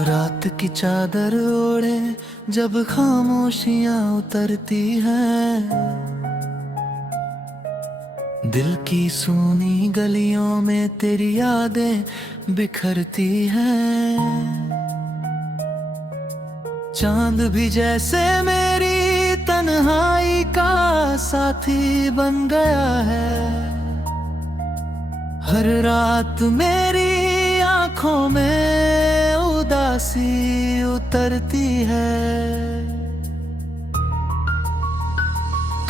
रात की चादर ओढ़े जब खामोशियां उतरती हैं, दिल की सूनी गलियों में तेरी यादें बिखरती हैं। चांद भी जैसे मेरी तन्हाई का साथी बन गया है, हर रात मेरी आंखों में उदासी उतरती है।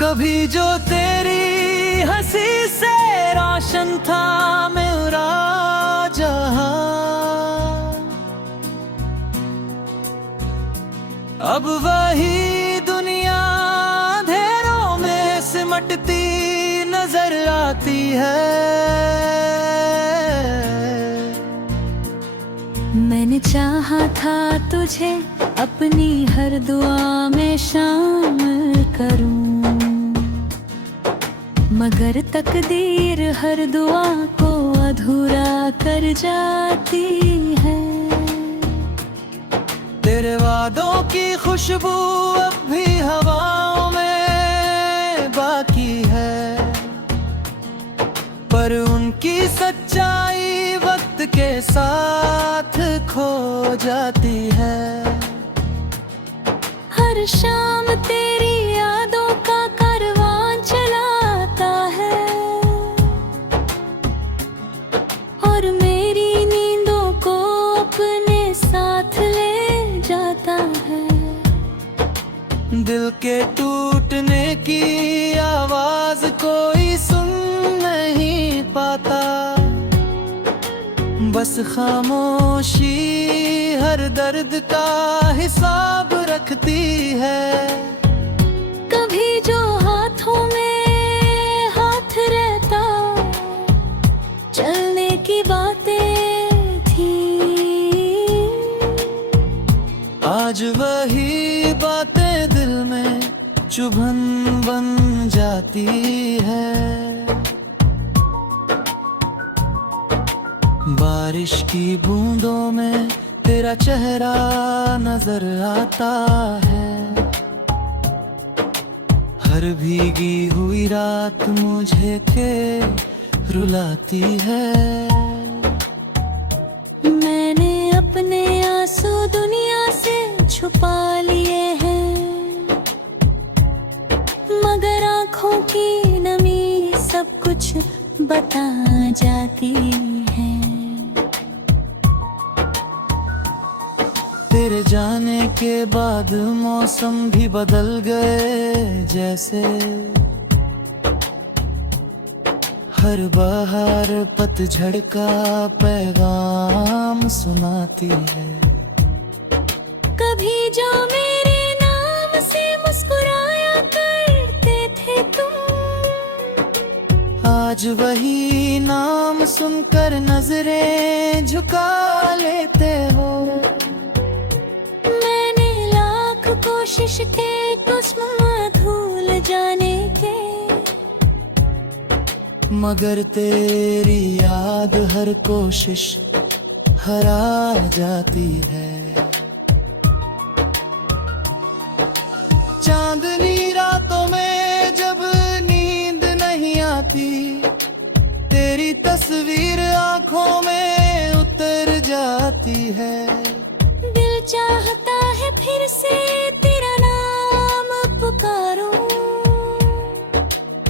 कभी जो तेरी हंसी से रोशन था मेरा जहां, अब वही दुनिया अंधेरों में सिमटती नजर आती है। मैंने चाहा था तुझे अपनी हर दुआ में शामिल करूं, मगर तकदीर हर दुआ को अधूरा कर जाती है। तेरे वादों की खुशबू अब भी हवाओं में बाकी है, पर उनकी सच्चाई वक्त के साथ खो जाती है। हर शाम तेरी यादों का कारवां चलाता है, और मेरी नींदों को अपने साथ ले जाता है। दिल के टूटने की आवाज कोई सुन नहीं पाता, बस खामोशी हर दर्द का हिसाब रखती है। कभी जो हाथों में हाथ रहता, चलने की बातें थी, आज वही बातें दिल में चुभन बन जाती है। बारिश की बूंदों में तेरा चेहरा नजर आता है, हर भीगी हुई रात मुझे के रुलाती है। मैंने अपने आंसू दुनिया से छुपा लिए हैं, मगर आँखों की नमी सब कुछ बता जाती है। तेरे जाने के बाद मौसम भी बदल गए जैसे, हर बहार पतझड़ का पैगाम सुनाती है। कभी जो मेरे नाम से मुस्कुराया करते थे तुम, आज वही नाम सुनकर नजरें झुका लेते हो। कोशिश के कुछ भूल जाने के, मगर तेरी याद हर कोशिश हरा जाती है। चांदनी रातों में जब नींद नहीं आती, तेरी तस्वीर आंखों में उतर जाती है। दिल चाहता है फिर से तेरा नाम पुकारूं,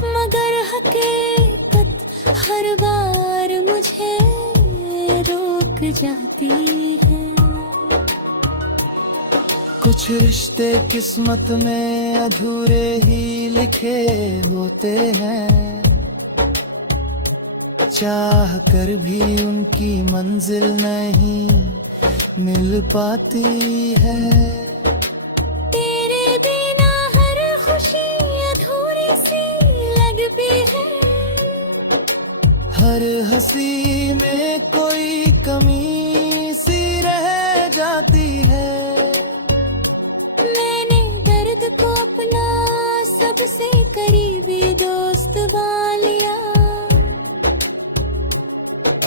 मगर हकीकत हर बार मुझे रोक जाती है। कुछ रिश्ते किस्मत में अधूरे ही लिखे होते हैं, चाह कर भी उनकी मंजिल नहीं मिल पाती है। तेरे बिना हर खुशी अधूरी सी लगती है, हर हंसी में कोई कमी सी रह जाती है। मैंने दर्द को अपना सबसे करीबी दोस्त बना लिया,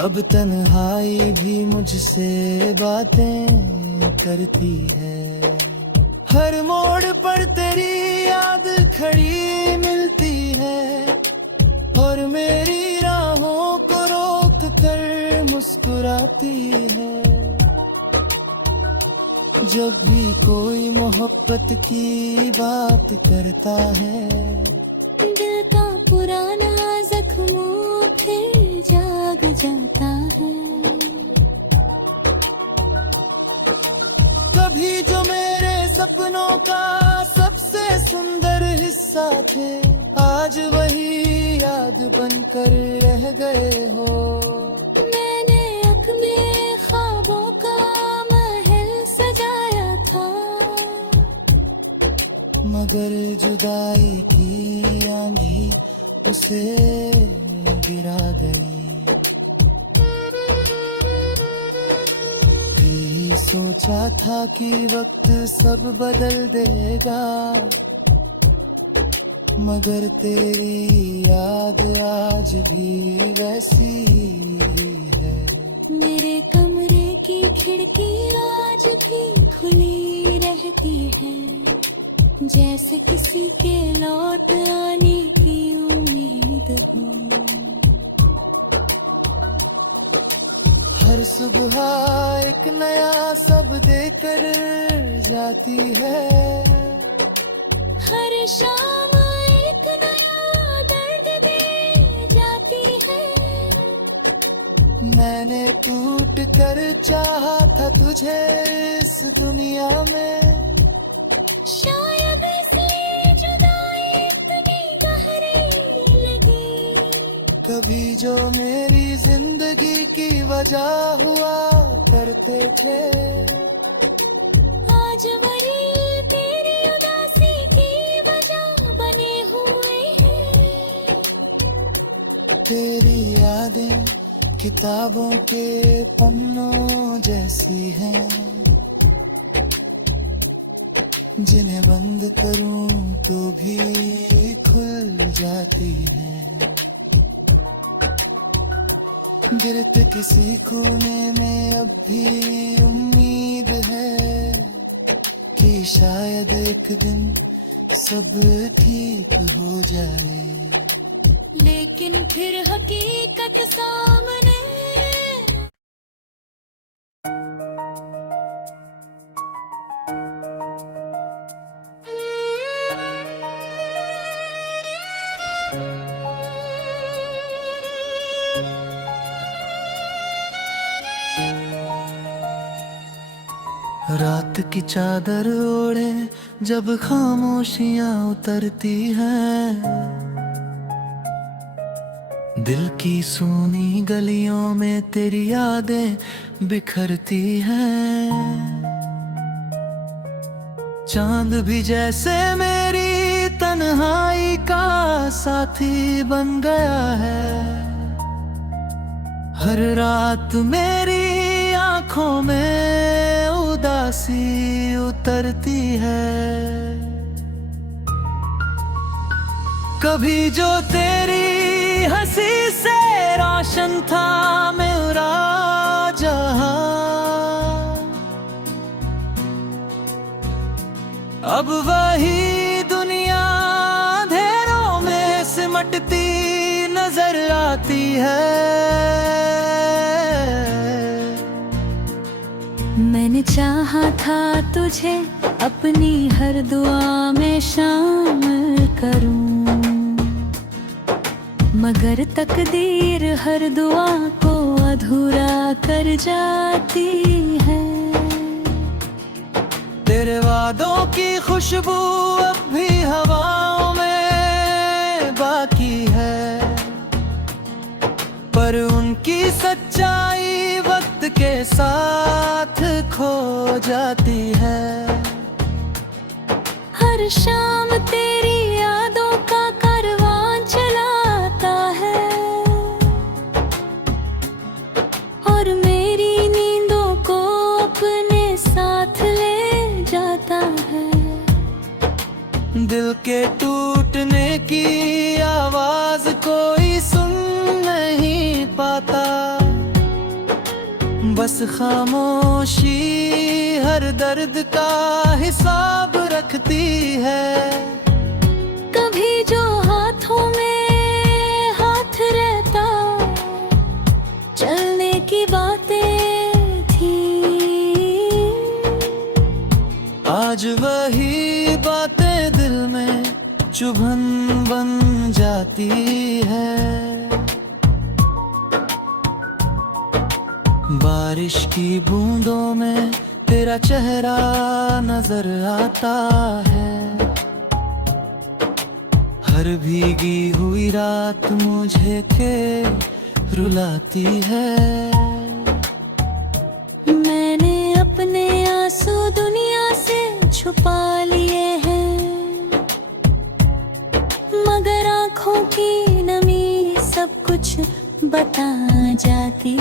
अब तन्हाई भी मुझसे बातें करती है। हर मोड़ पर तेरी याद खड़ी मिलती है और मेरी राहों को रोक कर मुस्कुराती है। जब भी कोई मोहब्बत की बात करता है, दिल का पुराना जख्म फिर जाग जाता है। कभी जो मेरे सपनों का सबसे सुंदर हिस्सा थे, आज वही याद बनकर रह गए हो। मैंने अपने ख्वाबों का महल सजाया था, मगर जुदाई की आंधी उसे गिरा गई। भी सोचा था कि वक्त सब बदल देगा, मगर तेरी याद आज भी वैसी ही है। मेरे कमरे की खिड़की आज भी खुली रहती है, जैसे किसी के लौट आने की उम्मीद हो। हर सुबह एक नया सब देकर जाती है, हर शाम एक नया दर्द दे जाती है। मैंने टूट कर चाहा था तुझे इस दुनिया में, शायद इसलिए जुदाई इतनी गहरी लगी। कभी जो मेरी जिंदगी की वजह हुआ करते थे, आज वही तेरी उदासी की वजह बने हुए हैं। तेरी यादें किताबों के पन्नों जैसी हैं, जिन्हें बंद करूं तो भी खुल जाती है। गिरते किसी कोने में अब भी उम्मीद है कि शायद एक दिन सब ठीक हो जाए, लेकिन फिर हकीकत सामने। रात की चादर ओढ़े जब खामोशियां उतरती हैं, दिल की सूनी गलियों में तेरी यादें बिखरती हैं। चांद भी जैसे मेरी तन्हाई का साथी बन गया है, हर रात मेरी आंखों में उदासी उतरती है। कभी जो तेरी हंसी से रोशन था मेरा जहां, अब वही दुनिया अंधेरों में सिमटती नजर आती है। मैंने चाहा था तुझे अपनी हर दुआ में शामिल करूं, मगर तकदीर हर दुआ को अधूरा कर जाती है। तेरे वादों की खुशबू अब भी हवाओं में बाकी है, पर उनकी सच्चाई वक्त के साथ खो जाती है। हर शाम तेरी यादों का कारवां चलाता है, और मेरी नींदों को अपने साथ ले जाता है। दिल के टूटने की आवाज कोई सुन नहीं पाता, बस खामोशी हर दर्द का हिसाब रखती है। कभी जो हाथों में हाथ रहता, चलने की बातें थी, आज वही बातें दिल में चुभन बन जाती है। बारिश की बूंदों में तेरा चेहरा नजर आता है। हर भीगी हुई रात मुझे के रुलाती है। मैंने अपने आंसू दुनिया से छुपा लिए हैं, मगर आँखों की नमी सब कुछ बता जाती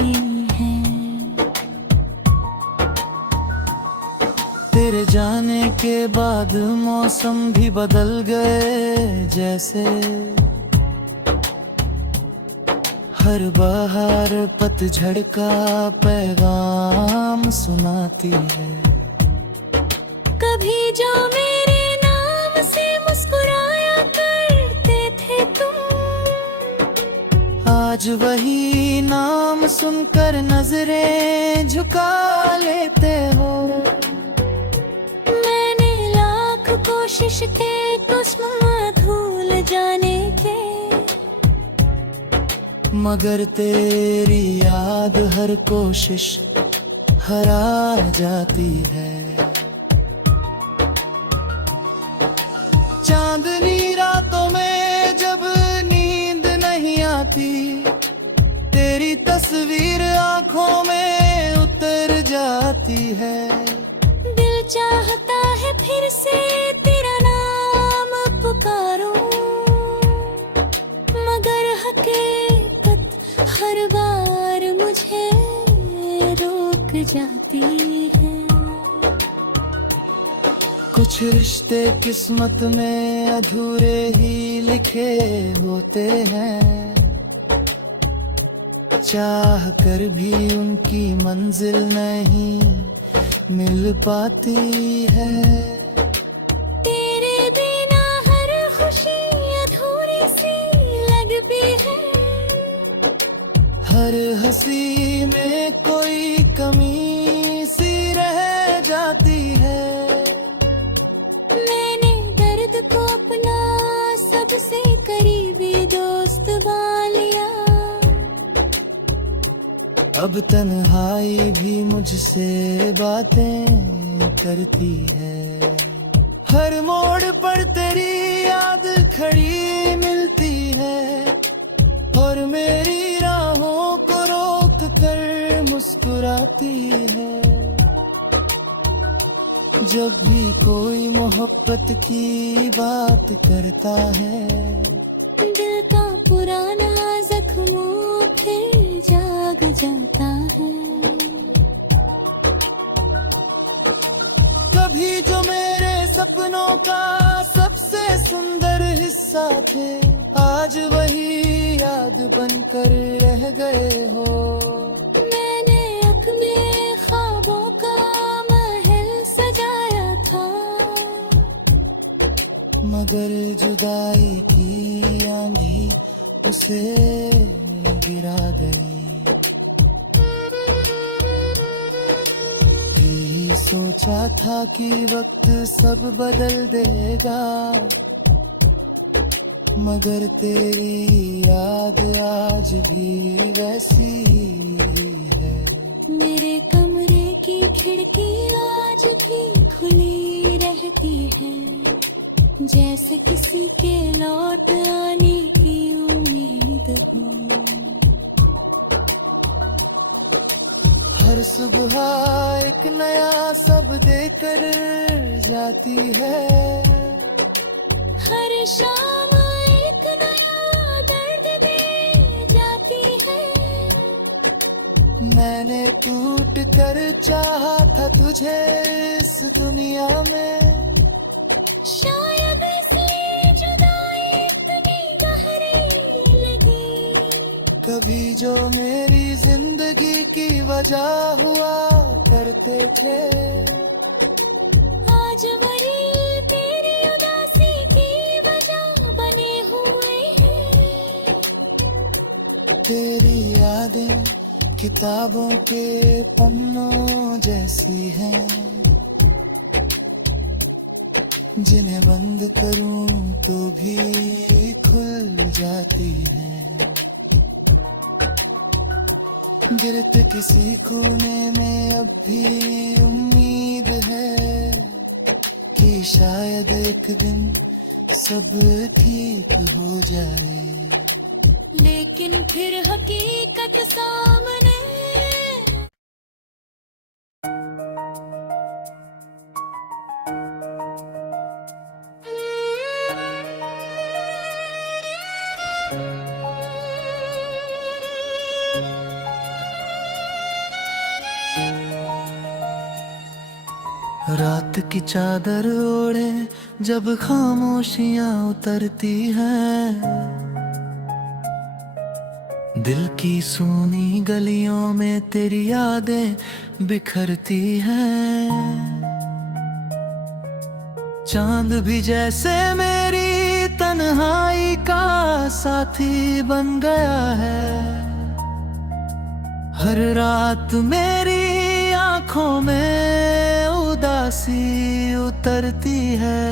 है। तेरे जाने के बाद मौसम भी बदल गए जैसे। हर बहार पतझड़ का पैगाम सुनाती है। कभी जो मेरे नाम से मुस्कुराया करते थे तुम, आज वही नाम सुनकर नजरें झुका लेते हो। मैंने लाख कोशिश के कुछ भूल जाने के, मगर तेरी याद हर कोशिश हरा जाती है। चांदनी रातों में जब नींद नहीं आती, तेरी तस्वीर आंखों में उतर जाती है। दिल चाहता है फिर से तेरा नाम पुकारूं, मगर हकीकत हर बार मुझे रोक जाती है। कुछ रिश्ते किस्मत में अधूरे ही लिखे होते हैं, चाह कर भी उनकी मंजिल नहीं मिल पाती है। तेरे बिना हर खुशी अधूरी सी लगती है। हर हंसी में कोई कमी सी रह जाती है। मैंने दर्द को अपना सबसे करीबी दोस्त बना लिया। अब तन्हाई भी मुझसे बातें करती है। हर मोड़ पर तेरी याद खड़ी मिलती है, और मेरी राहों को रोक कर मुस्कुराती है। जब भी कोई मोहब्बत की बात करता है, दिल का पुराना जख्म फिर जाग जाता है। कभी जो मेरे सपनों का सबसे सुंदर हिस्सा थे, आज वही याद बनकर रह गए हो। मैंने अपने ख्वाबों का महल सजाया था, मगर जुदाई की आंधी उसे गिरा गई। यही सोचा था कि वक्त सब बदल देगा, मगर तेरी याद आज भी वैसी ही है। मेरे कमरे की खिड़की आज भी खुली रहती है, जैसे किसी के लौट आने की उम्मीद हो। हर सुबह एक नया सब देकर जाती है। हर शाम एक नया दर्द दे जाती है। मैंने टूट कर चाहा था तुझे इस दुनिया में, शायद से जुदाई इतनी गहरी लगी। कभी जो मेरी जिंदगी की वजह हुआ करते थे, आज वही तेरी उदासी की वजह बने हुए हैं। तेरी यादें किताबों के पन्नों जैसी हैं, जिन्हें बंद करूं तो भी खुल जाती हैं। गिरते किसी कोने में अब भी उम्मीद है कि शायद एक दिन सब ठीक हो जाए, लेकिन फिर हकीकत सामने। रात की चादर ओढ़े जब खामोशियां उतरती हैं, दिल की सूनी गलियों में तेरी यादें बिखरती हैं। चांद भी जैसे मेरी तन्हाई का साथी बन गया है, हर रात मेरी आंखों में उदासी उतरती है।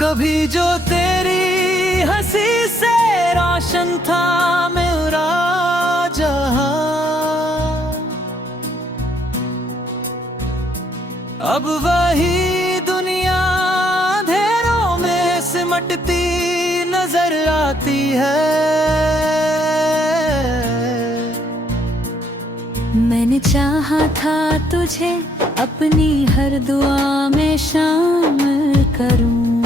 कभी जो तेरी हंसी से रोशन था मेरा जहां, अब वही दुनिया अंधेरों में सिमटती नजर आती है। मैंने चाहा था तुझे अपनी हर दुआ में शामिल करूं,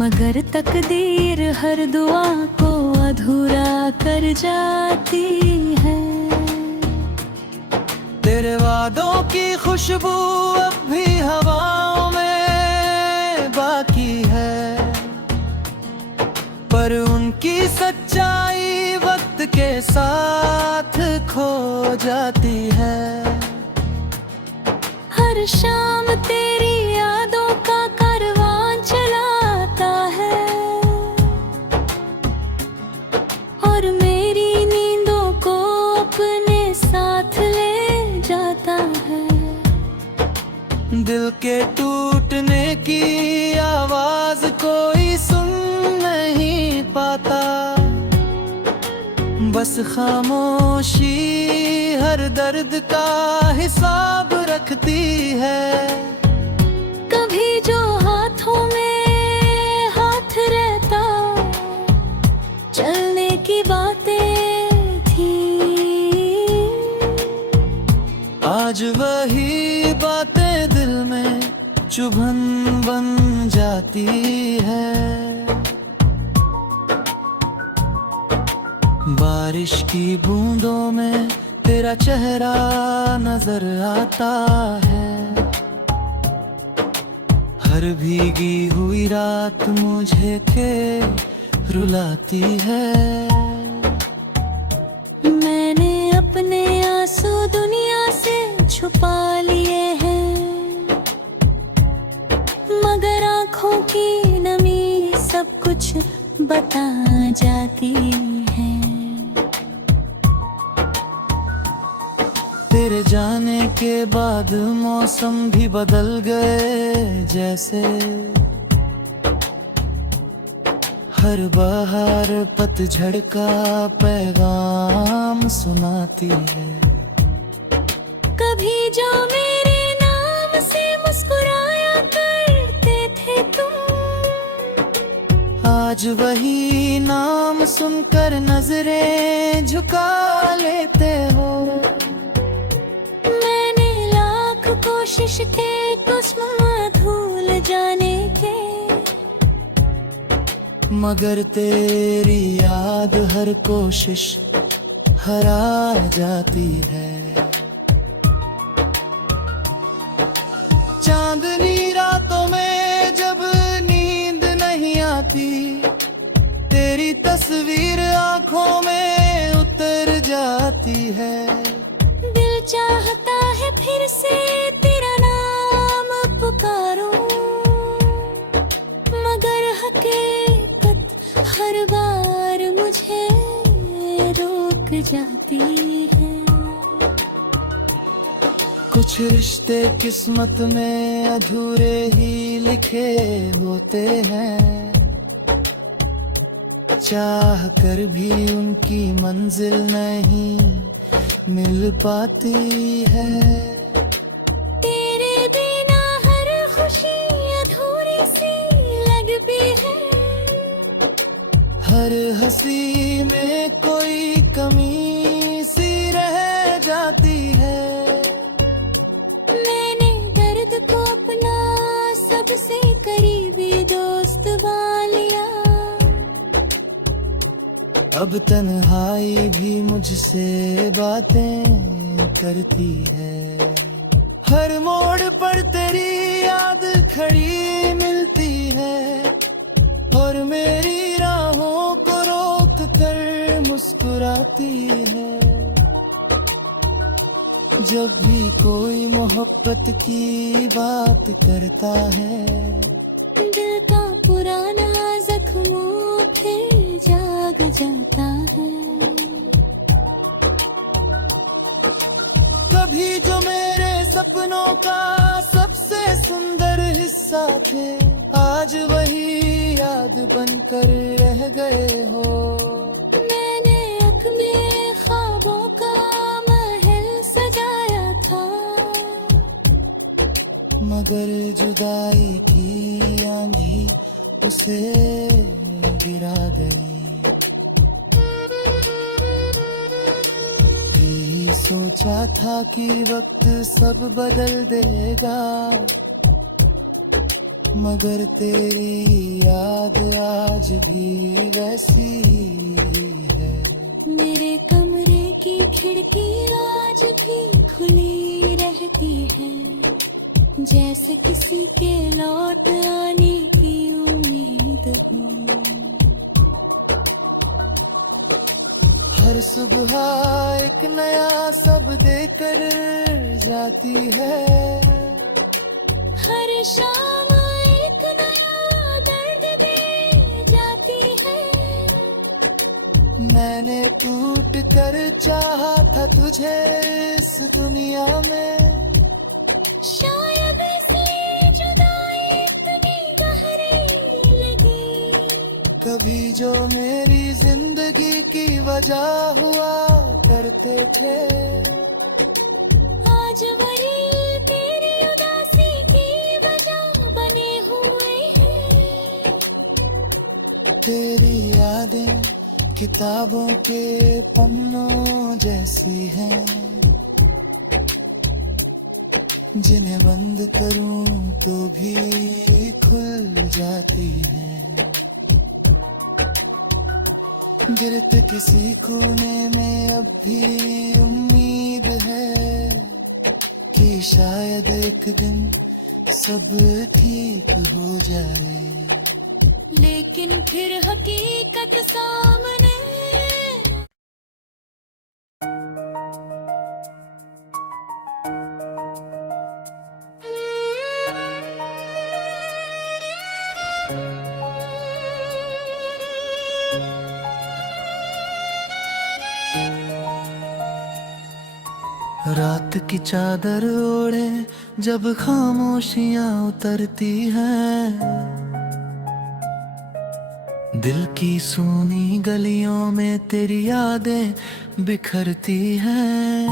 मगर तकदीर हर दुआ को अधूरा कर जाती है। तेरे वादों की खुशबू अब भी हवाओं में बाकी है, पर उनकी सच्चाई वक्त के साथ खो जाती है। हर शाम तेरी यादों का कारवां चलाता है, और मेरी नींदों को अपने साथ ले जाता है। दिल के टूटने की आवाज कोई सुन नहीं पाता, बस खामोशी हर दर्द का हिसाब रखती है। कभी जो हाथों में हाथ रहता, चलने की बातें थी, आज वही बातें दिल में चुभन बन जाती है। बारिश की बूंदों में तेरा चेहरा नजर आता है, हर भीगी हुई रात मुझे के रुलाती है। मैंने अपने आंसू दुनिया से छुपा लिए हैं, मगर आँखों की नमी सब कुछ बता जाती है। तेरे जाने के बाद मौसम भी बदल गए जैसे, हर बहार पतझड़ का पैगाम सुनाती है। कभी जो मेरे नाम से मुस्कुराया करते थे तुम, आज वही नाम सुनकर नजरें झुका लेते हो। कोशिश थे कुछ भूल जाने के, मगर तेरी याद हर कोशिश हरा जाती है। चांदनी रातों में जब नींद नहीं आती, तस्वीर आंखों में उतर जाती है। दिल चाहता है फिर से तेरा नाम पुकारूं, मगर हकीकत हर बार मुझे रोक जाती है। कुछ रिश्ते किस्मत में अधूरे ही लिखे होते हैं, चाह कर भी उनकी मंजिल नहीं मिल पाती है। तेरे बिना हर खुशी अधूरी सी लगती है, हर हंसी में कोई कमी सी रह जाती है। मैंने दर्द को अपना सबसे करीबी दोस्त बना लिया। अब तन्हाई भी मुझसे बातें करती है। हर मोड़ पर तेरी याद खड़ी मिलती है, और मेरी राहों को रोक कर मुस्कुराती है। जब भी कोई मोहब्बत की बात करता है, दिल का पुराना जख्म फिर जाग जाता है। कभी जो मेरे सपनों का सबसे सुंदर हिस्सा थे, आज वही याद बनकर रह गए हो। मैंने अपने ख्वाबों का महल सजाया था, मगर जुदाई की आंधी उसे गिरा गई। यही सोचा था कि वक्त सब बदल देगा, मगर तेरी याद आज भी वैसी ही है। मेरे कमरे की खिड़की आज भी खुली रहती है, जैसे किसी के लौट आने की उम्मीद हो। हर सुबह एक नया सब देकर जाती है, हर शाम एक नया दर्द दे जाती है। मैंने टूट कर चाहा था तुझे इस दुनिया में, शायद ऐसी जुदाई इतनी गहरी लगी। कभी जो मेरी जिंदगी की वजह हुआ करते थे, आज वही तेरी उदासी की वजह बने हुए हैं। तेरी यादें किताबों के पन्नों जैसी हैं, जिन्हें बंद करूं तो भी खुल जाती है। गिरते किसी कोने में अब भी उम्मीद है कि शायद एक दिन सब ठीक हो जाए, लेकिन फिर हकीकत सामने। रात की चादर ओढ़े जब खामोशियां उतरती हैं, दिल की सूनी गलियों में तेरी यादें बिखरती हैं।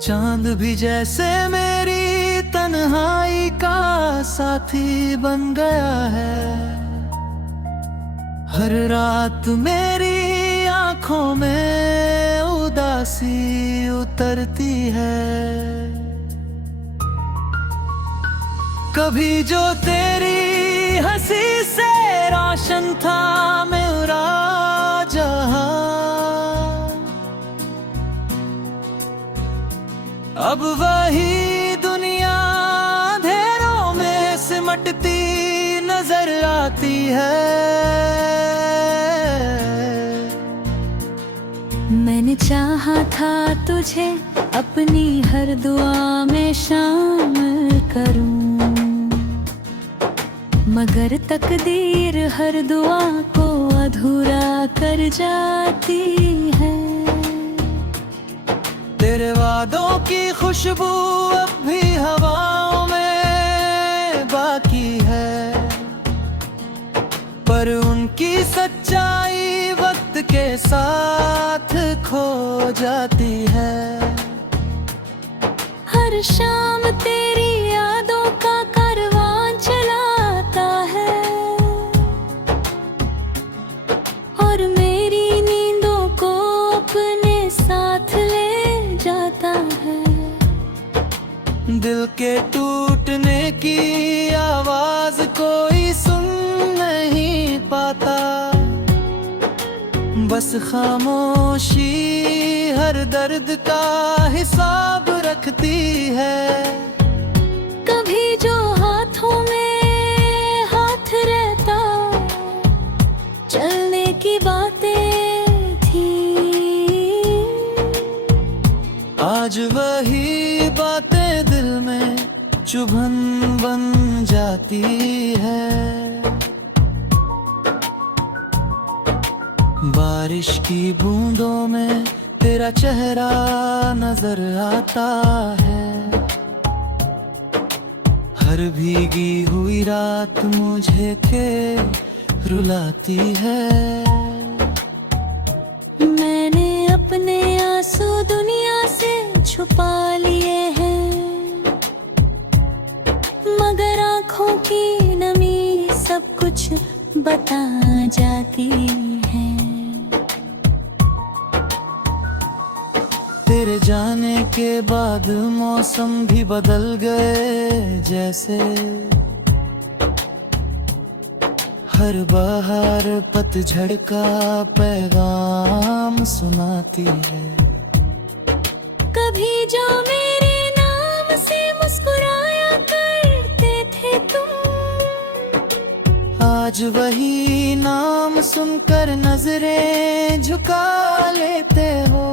चांद भी जैसे मेरी तन्हाई का साथी बन गया है, हर रात मेरी आंखों में उदासी उतरती है। कभी जो तेरी हंसी से रोशन था मेरा जहां, अब वही दुनिया अंधेरों में सिमटती नजर नजर आती है। मैंने चाहा था तुझे अपनी हर दुआ में शामिल करूं, मगर तकदीर हर दुआ को अधूरा कर जाती है। तेरे वादों की खुशबू अब भी हवाओं में बाकी है, पर उनकी सच्चाई वक्त के साथ खो जाती है। हर शाम तेरी यादों का कारवां चलाता है, और मेरी नींदों को अपने साथ ले जाता है। दिल के टूटने की आवाज कोई सुन नहीं पाता, बस खामोशी हर दर्द का हिसाब रखती है। कभी जो हाथों में हाथ रहता, चलने की बातें थी, आज वही बातें दिल में चुभन बन जाती है। बारिश की बूंदों में तेरा चेहरा नजर आता है, हर भीगी हुई रात मुझे के रुलाती है। मैंने अपने आंसू दुनिया से छुपा लिए हैं, मगर आँखों की नमी सब कुछ बता जाती है। तेरे जाने के बाद मौसम भी बदल गए जैसे, हर बहार पतझड़ का पैगाम सुनाती है। कभी जो मेरे नाम से मुस्कुराया करते थे तुम, आज वही नाम सुनकर नजरें झुका लेते हो।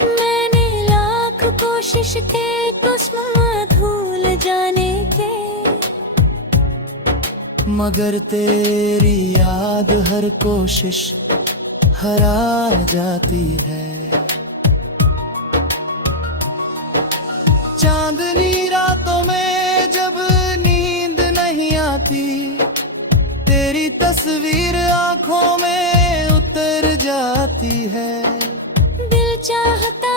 मैंने लाख कोशिश के कुछ भूल जाने के, मगर तेरी याद हर कोशिश हरा जाती है। चांदनी रातों में जब नींद नहीं आती, तेरी तस्वीर आंखों में उतर जाती है। दिल चाहता